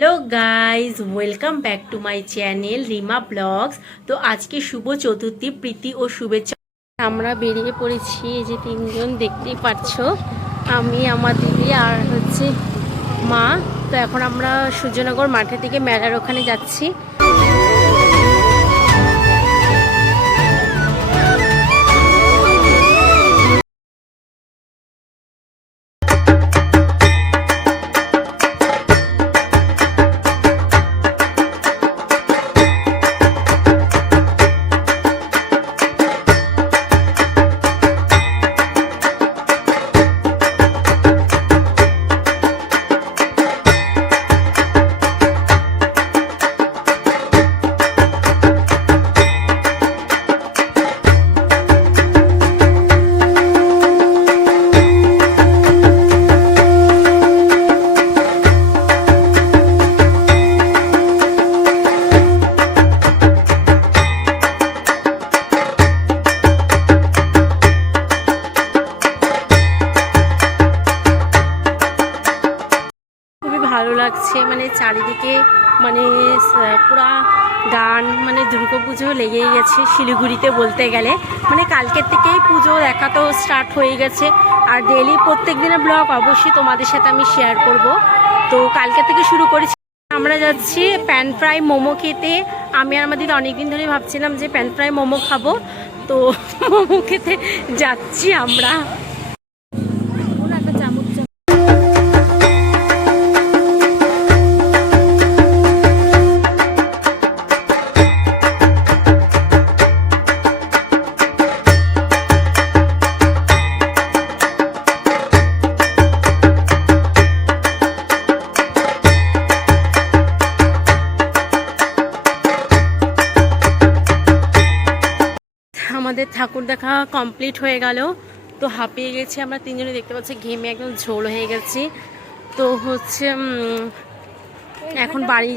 Hello guys, welcome back to my channel Rima vlogs. তো আজকে শুভ চতুর্থী, প্রীতি ও শুভেচ্ছা। আমরা বেরিয়ে পড়েছি, এই যে তিনজন দেখতেই পাচ্ছ, আমি, আমার দিদি আর হচ্ছে মা। তো এখন আমরা সূর্যনগর মাঠে থেকে মেলার ওখানে যাচ্ছি। ভালো লাগছে, মানে চারিদিকে মানে পুরা গান, মানে দুর্গাপুজো লেগেই গেছে শিলিগুড়িতে বলতে গেলে। মানে কালকের থেকেই পুজো দেখা তো স্টার্ট হয়ে গেছে, আর ডেইলি প্রত্যেক দিনের ব্লগ অবশ্যই তোমাদের সাথে আমি শেয়ার করব। তো কালকে থেকে শুরু করেছি। আমরা যাচ্ছি প্যান ফ্রাই মোমো খেতে। আমি আর আমার দিদি অনেকদিন ধরে ভাবছিলাম যে প্যান ফ্রাই মোমো খাবো, তো মোমো খেতে যাচ্ছি আমরা। আমাদের ঠাকুর দেখা কমপ্লিট হয়ে গেল। তো হাঁপিয়ে গেছি আমরা তিনজনে, দেখতে পাচ্ছি ঘেমে একদম ঝোল হয়ে গেছি। তো হচ্ছে এখন বাড়ি